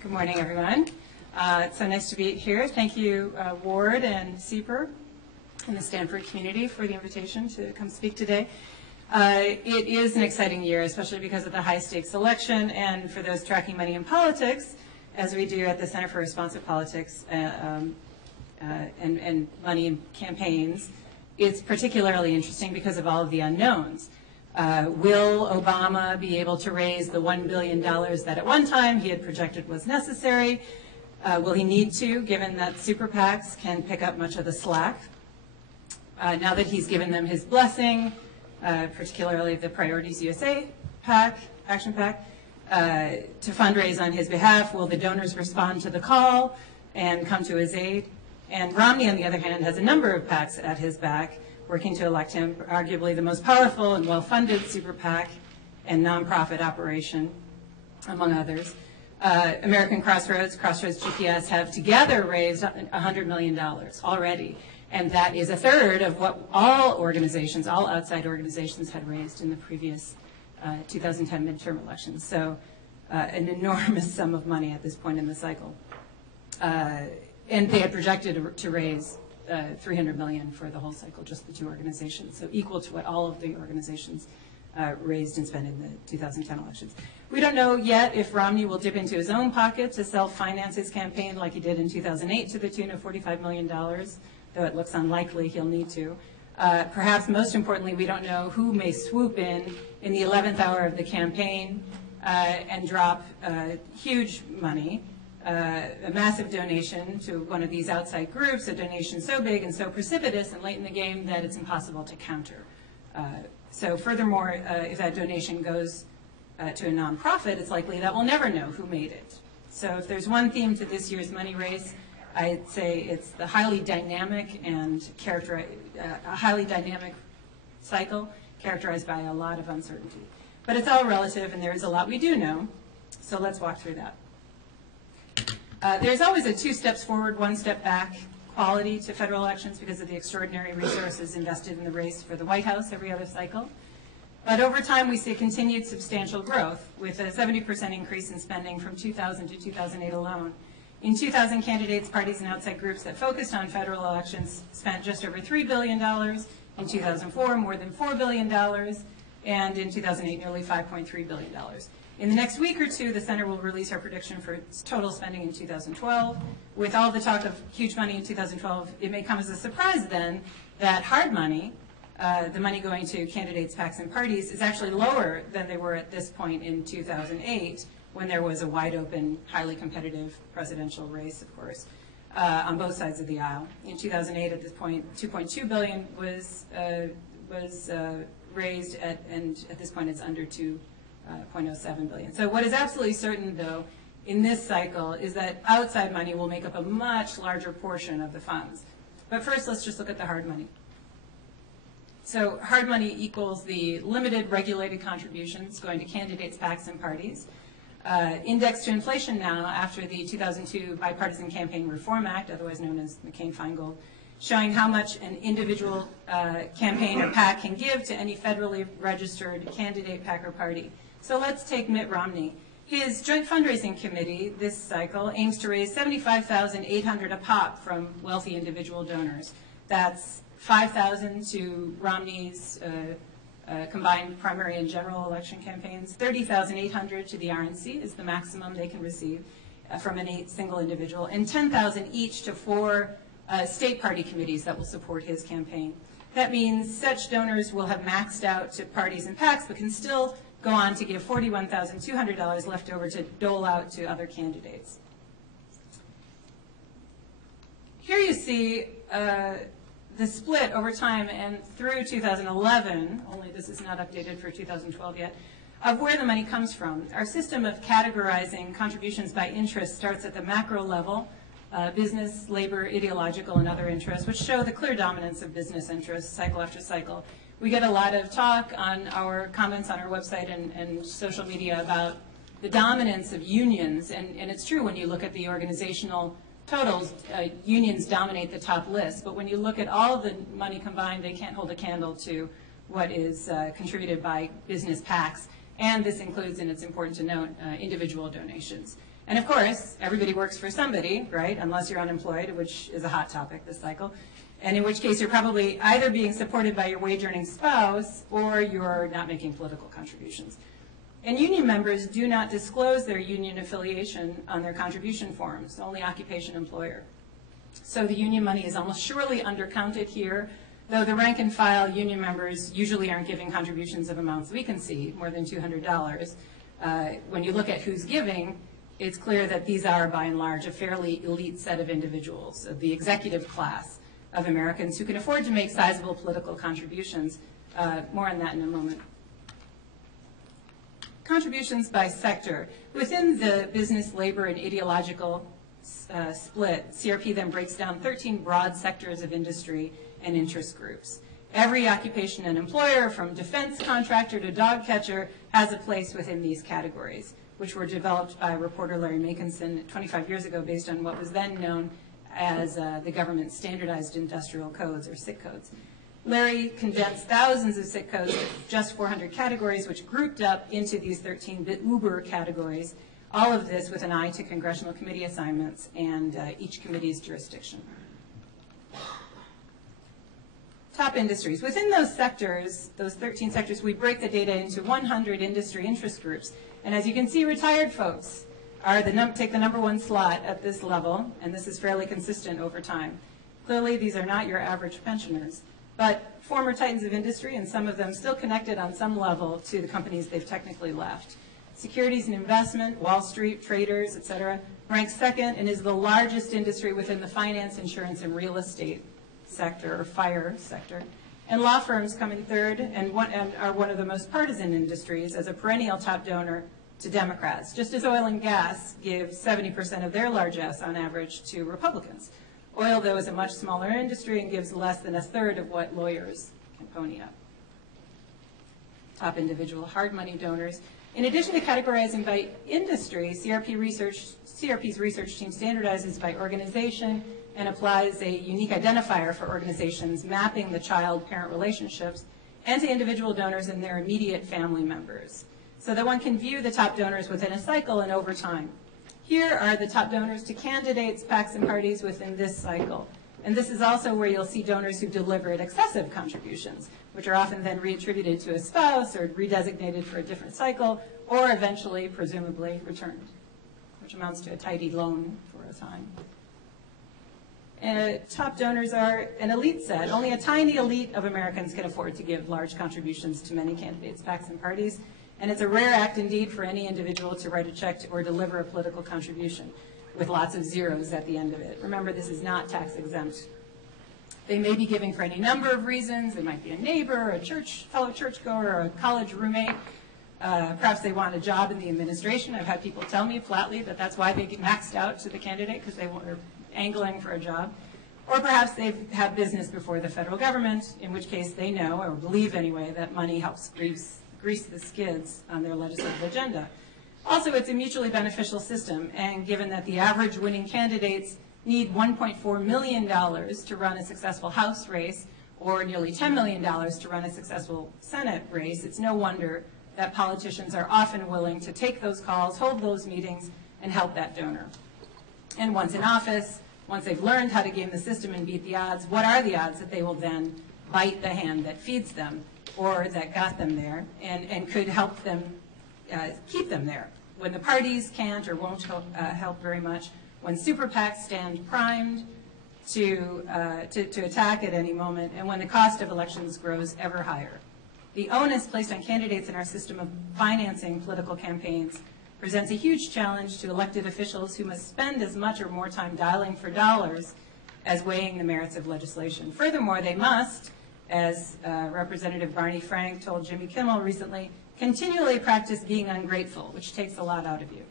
Good morning, everyone. It's so nice to be here. Thank you, Ward and SIEPR and the Stanford community for the invitation to come speak today. It is an exciting year, especially because of the high-stakes election, and for those tracking money in politics, as we do at the Center for Responsive Politics and money in campaigns, it's particularly interesting because of all of the unknowns. Will Obama be able to raise the $1 billion that at one time he had projected was necessary? Will he need to, given that super PACs can pick up much of the slack? Now that he's given them his blessing, particularly the Priorities USA PAC, Action PAC, to fundraise on his behalf, will the donors respond to the call and come to his aid? And Romney, on the other hand, has a number of PACs at his back, working to elect him, arguably the most powerful and well-funded super PAC and nonprofit operation, among others. American Crossroads, Crossroads GPS have together raised $100 million already, and that is a third of what all organizations, all outside organizations had raised in the previous 2010 midterm elections. So an enormous sum of money at this point in the cycle. And they had projected to raise $300 million for the whole cycle, just the two organizations, so equal to what all of the organizations raised and spent in the 2010 elections. We don't know yet if Romney will dip into his own pocket to self-finance his campaign like he did in 2008 to the tune of $45 million, though it looks unlikely he'll need to. Perhaps most importantly, we don't know who may swoop in the 11th hour of the campaign and drop huge money. A massive donation to one of these outside groups, a donation so big and so precipitous and late in the game that it's impossible to counter. So furthermore, if that donation goes to a nonprofit, it's likely that we'll never know who made it. So if there's one theme to this year's money race, I'd say it's the highly dynamic and a highly dynamic cycle characterized by a lot of uncertainty. But it's all relative, and there is a lot we do know, so let's walk through that. There's always a 2 steps forward, 1 step back quality to federal elections because of the extraordinary resources invested in the race for the White House every other cycle. But over time, we see continued substantial growth with a 70% increase in spending from 2000 to 2008 alone. In 2000, candidates, parties, and outside groups that focused on federal elections spent just over $3 billion. In 2004, more than $4 billion. And in 2008, nearly $5.3 billion. In the next week or two, the Center will release our prediction for total spending in 2012. With all the talk of huge money in 2012, it may come as a surprise then that hard money, the money going to candidates, PACs, and parties, is actually lower than they were at this point in 2008, when there was a wide open, highly competitive presidential race, of course, on both sides of the aisle. In 2008, at this point, $2.2 billion was raised, and at this point it's under $2.07 billion. So what is absolutely certain, though, in this cycle is that outside money will make up a much larger portion of the funds. But first, let's just look at the hard money. So hard money equals the limited regulated contributions going to candidates, PACs, and parties. Indexed to inflation now after the 2002 Bipartisan Campaign Reform Act, otherwise known as McCain-Feingold, showing how much an individual campaign or PAC can give to any federally registered candidate, PAC, or party. So let's take Mitt Romney. His joint fundraising committee this cycle aims to raise $75,800 a pop from wealthy individual donors. That's $5,000 to Romney's combined primary and general election campaigns. $30,800 to the RNC is the maximum they can receive from a single individual, and $10,000 each to 4 state party committees that will support his campaign. That means such donors will have maxed out to parties and PACs, but can still go on to give $41,200 left over to dole out to other candidates. Here you see the split over time and through 2011, only this is not updated for 2012 yet, of where the money comes from. Our system of categorizing contributions by interest starts at the macro level, business, labor, ideological, and other interests, which show the clear dominance of business interests cycle after cycle. We get a lot of talk on our comments on our website and social media about the dominance of unions, and it's true when you look at the organizational totals, unions dominate the top list, but when you look at all of the money combined, they can't hold a candle to what is contributed by business PACs, and this includes, and it's important to note, individual donations. And of course, everybody works for somebody, right, unless you're unemployed, which is a hot topic this cycle, and in which case you're probably either being supported by your wage-earning spouse or you're not making political contributions. And union members do not disclose their union affiliation on their contribution forms, only occupation employer. So the union money is almost surely undercounted here, though the rank and file union members usually aren't giving contributions of amounts we can see, more than $200. When you look at who's giving, it's clear that these are, by and large, a fairly elite set of individuals, the executive class of Americans who can afford to make sizable political contributions. More on that in a moment. Contributions by sector. Within the business, labor, and ideological split, CRP then breaks down 13 broad sectors of industry and interest groups. Every occupation and employer, from defense contractor to dog catcher, has a place within these categories, which were developed by reporter Larry Makinson 25 years ago based on what was then known as the government's standardized industrial codes, or SIC codes. Larry condensed thousands of SIC codes to just 400 categories, which grouped up into these 13 uber categories, all of this with an eye to congressional committee assignments and each committee's jurisdiction. Top industries. Within those sectors, those 13 sectors, we break the data into 100 industry interest groups. And as you can see, retired folks are take the #1 slot at this level, and this is fairly consistent over time. Clearly, these are not your average pensioners, but former titans of industry, and some of them still connected on some level to the companies they've technically left. Securities and investment, Wall Street, traders, et cetera, ranks second and is the largest industry within the finance, insurance, and real estate sector, or FIRE sector. And law firms come in third and are one of the most partisan industries as a perennial top donor to Democrats, just as oil and gas give 70% of their largesse on average to Republicans. Oil, though, is a much smaller industry and gives less than a third of what lawyers can pony up. Top individual hard money donors. In addition to categorizing by industry, CRP's research team standardizes by organization and applies a unique identifier for organizations mapping the child-parent relationships and to individual donors and their immediate family members, so that one can view the top donors within a cycle and over time. Here are the top donors to candidates, PACs, and parties within this cycle. And this is also where you'll see donors who delivered excessive contributions, which are often then reattributed to a spouse or redesignated for a different cycle, or eventually, presumably, returned, which amounts to a tidy loan for a time. Top donors are an elite set. Only a tiny elite of Americans can afford to give large contributions to many candidates, PACs, and parties. And it's a rare act indeed for any individual to write a check or deliver a political contribution with lots of zeros at the end of it. Remember, this is not tax exempt. They may be giving for any number of reasons. They might be a neighbor, a fellow churchgoer, or a college roommate. Perhaps they want a job in the administration. I've had people tell me flatly that that's why they get maxed out to the candidate, because they're angling for a job. Or perhaps they've had business before the federal government, in which case they know, or believe anyway, that money helps grease the skids on their legislative agenda. Also, it's a mutually beneficial system, and given that the average winning candidates need $1.4 million to run a successful House race, or nearly $10 million to run a successful Senate race, it's no wonder that politicians are often willing to take those calls, hold those meetings, and help that donor. And once in office, once they've learned how to game the system and beat the odds, what are the odds that they will then bite the hand that feeds them, or that got them there, and could help them keep them there when the parties can't or won't help very much, when super PACs stand primed to attack at any moment, and when the cost of elections grows ever higher. The onus placed on candidates in our system of financing political campaigns presents a huge challenge to elected officials who must spend as much or more time dialing for dollars as weighing the merits of legislation. Furthermore, they must, as Representative Barney Frank told Jimmy Kimmel recently, continually practice being ungrateful, which takes a lot out of you.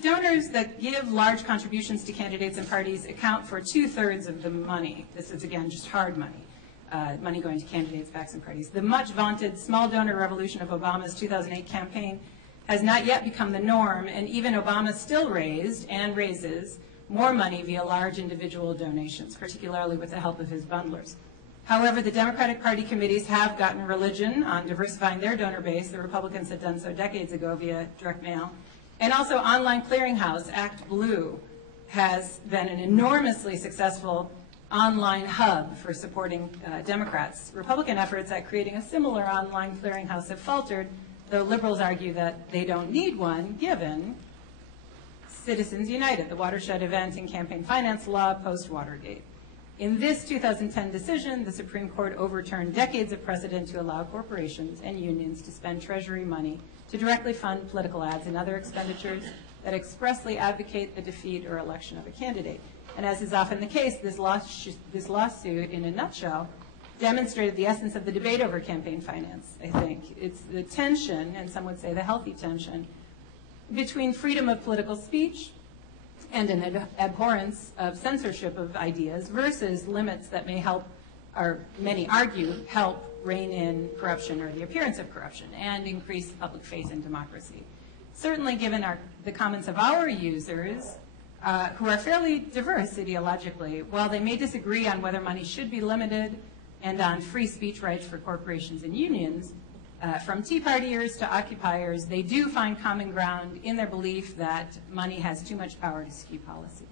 Donors that give large contributions to candidates and parties account for 2/3 of the money. This is, again, just hard money. Money going to candidates, PACs, and parties. The much vaunted small donor revolution of Obama's 2008 campaign has not yet become the norm, and even Obama still raised and raises more money via large individual donations, particularly with the help of his bundlers. However, the Democratic Party committees have gotten religion on diversifying their donor base. The Republicans had done so decades ago via direct mail. And also Online Clearinghouse, Act Blue, has been an enormously successful online hub for supporting Democrats. Republican efforts at creating a similar online clearinghouse have faltered, though liberals argue that they don't need one, given Citizens United, the watershed event in campaign finance law post-Watergate. In this 2010 decision, the Supreme Court overturned decades of precedent to allow corporations and unions to spend Treasury money to directly fund political ads and other expenditures that expressly advocate the defeat or election of a candidate. And as is often the case, this lawsuit, in a nutshell, demonstrated the essence of the debate over campaign finance, I think. It's the tension, and some would say the healthy tension, between freedom of political speech and an abhorrence of censorship of ideas versus limits that may help, or many argue, help rein in corruption or the appearance of corruption and increase public faith in democracy. Certainly, given the comments of our users, who are fairly diverse ideologically, while they may disagree on whether money should be limited and on free speech rights for corporations and unions, from Tea Partiers to occupiers, they do find common ground in their belief that money has too much power to skew policy.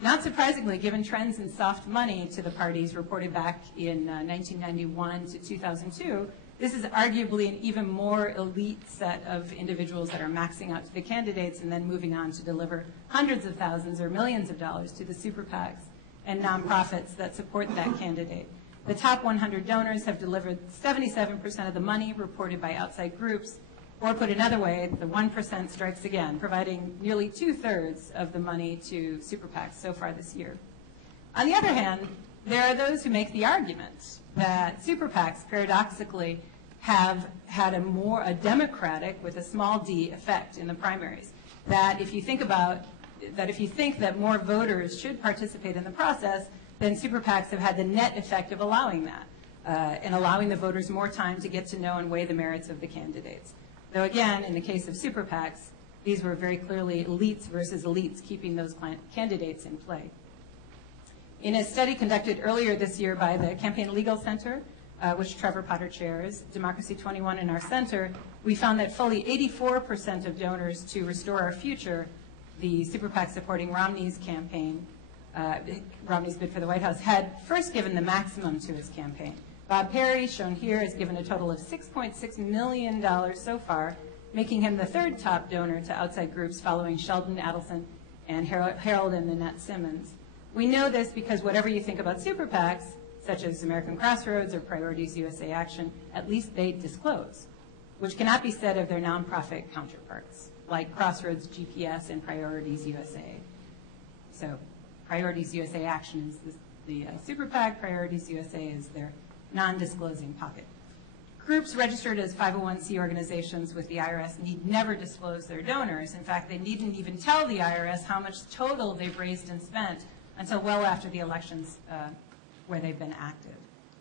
Not surprisingly, given trends in soft money to the parties reported back in 1991 to 2002, this is arguably an even more elite set of individuals that are maxing out to the candidates and then moving on to deliver hundreds of thousands or millions of dollars to the super PACs and nonprofits that support that candidate. The top 100 donors have delivered 77% of the money reported by outside groups, or put another way, the 1% strikes again, providing nearly 2/3 of the money to super PACs so far this year. On the other hand, there are those who make the argument that super PACs paradoxically have had a democratic, with a small d, effect in the primaries. That if you think that more voters should participate in the process, then super PACs have had the net effect of allowing that, and allowing the voters more time to get to know and weigh the merits of the candidates. Though again, in the case of super PACs, these were very clearly elites versus elites keeping those candidates in play. In a study conducted earlier this year by the Campaign Legal Center, which Trevor Potter chairs, Democracy 21 in our center, we found that fully 84% of donors to Restore Our Future, the super PAC supporting Romney's campaign, Romney's bid for the White House, had first given the maximum to his campaign. Bob Perry, shown here, has given a total of $6.6 million so far, making him the third top donor to outside groups following Sheldon Adelson and Harold and Nanette Simmons. We know this because whatever you think about super PACs, such as American Crossroads or Priorities USA Action, at least they disclose, which cannot be said of their nonprofit counterparts, like Crossroads GPS and Priorities USA. So Priorities USA Action is the super PAC, Priorities USA is their non-disclosing pocket. Groups registered as 501c organizations with the IRS need never disclose their donors. In fact, they needn't even tell the IRS how much total they've raised and spent until well after the elections where they've been active.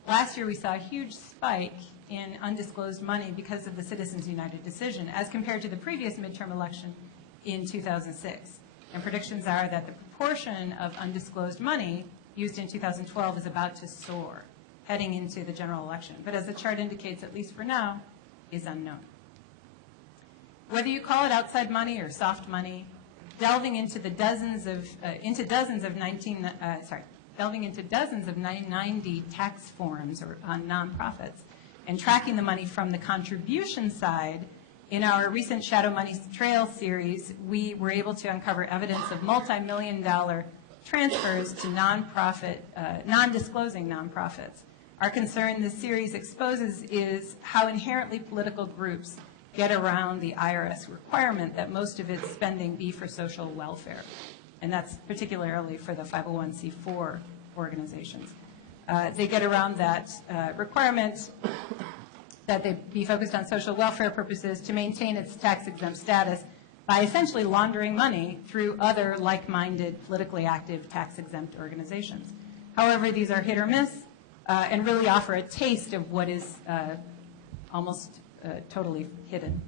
Last year, we saw a huge spike in undisclosed money because of the Citizens United decision as compared to the previous midterm election in 2006. And predictions are that the proportion of undisclosed money used in 2012 is about to soar, heading into the general election. But as the chart indicates, at least for now, is unknown. Whether you call it outside money or soft money, delving into dozens of 990 tax forms on nonprofits and tracking the money from the contribution side, in our recent Shadow Money Trail series, we were able to uncover evidence of multi-million-dollar transfers to non-disclosing nonprofits. Our concern this series exposes is how inherently political groups get around the IRS requirement that most of its spending be for social welfare, and that's particularly for the 501c4 organizations. They get around that requirement that they be focused on social welfare purposes to maintain its tax-exempt status by essentially laundering money through other like-minded, politically active tax-exempt organizations. However, these are hit or miss and really offer a taste of what is almost totally hidden.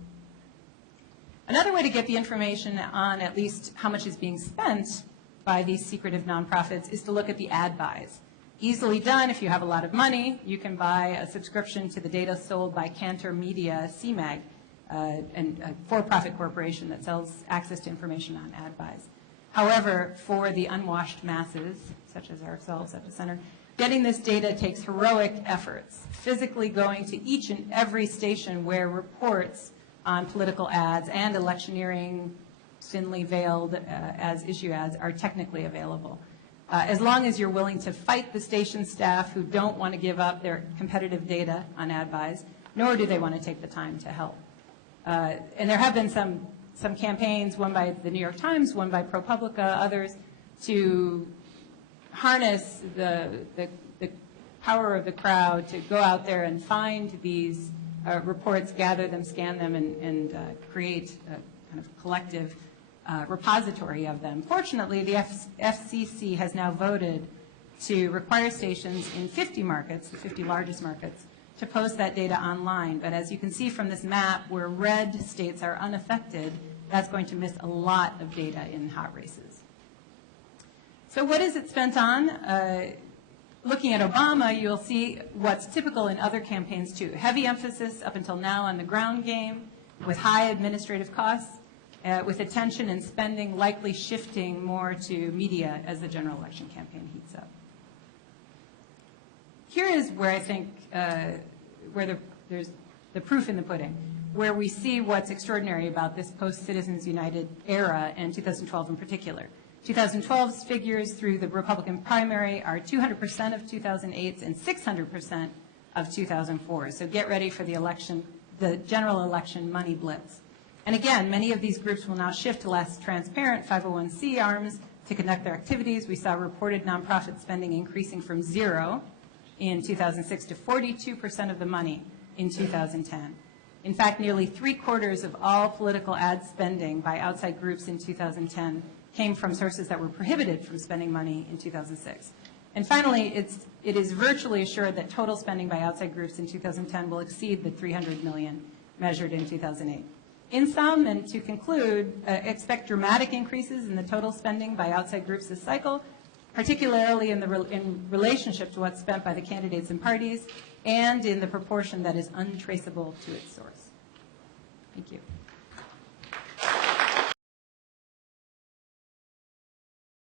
Another way to get the information on at least how much is being spent by these secretive nonprofits is to look at the ad buys. Easily done if you have a lot of money. You can buy a subscription to the data sold by Cantor Media CMAG, a for-profit corporation that sells access to information on ad buys. However, for the unwashed masses, such as ourselves at the center, getting this data takes heroic efforts, physically going to each and every station where reports on political ads and electioneering, thinly veiled as issue ads, are technically available. As long as you're willing to fight the station staff who don't want to give up their competitive data on ad buys, nor do they want to take the time to help. And there have been some campaigns, one by the New York Times, one by ProPublica, others, to harness the power of the crowd to go out there and find these reports, gather them, scan them, and create a kind of collective repository of them. Fortunately, the FCC has now voted to require stations in 50 markets, the 50 largest markets, to post that data online. But as you can see from this map, where red states are unaffected, that's going to miss a lot of data in hot races. So what is it spent on? Looking at Obama, you'll see what's typical in other campaigns too. Heavy emphasis up until now on the ground game with high administrative costs, with attention and spending likely shifting more to media as the general election campaign heats up. Here is where I think there's the proof in the pudding, where we see what's extraordinary about this post-Citizens United era, and 2012 in particular. 2012's figures through the Republican primary are 200% of 2008's and 600% of 2004. So get ready for the election, the general election money blitz. And again, many of these groups will now shift to less transparent 501c arms to conduct their activities. We saw reported nonprofit spending increasing from 0 in 2006 to 42% of the money in 2010. In fact, nearly 3/4 of all political ad spending by outside groups in 2010 came from sources that were prohibited from spending money in 2006. And finally, it is virtually assured that total spending by outside groups in 2010 will exceed the $300 million measured in 2008. In sum, and to conclude, expect dramatic increases in the total spending by outside groups this cycle, particularly in relationship to what's spent by the candidates and parties, and in the proportion that is untraceable to its source. Thank you.